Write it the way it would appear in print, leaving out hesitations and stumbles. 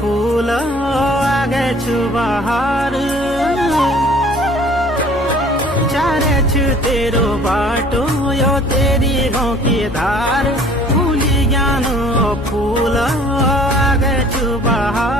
फूल आगे छु बाहर चारे छु तेरो बाटो यो तेरी गाउँ की धार भूली ज्ञान फूल आगे छु बाहर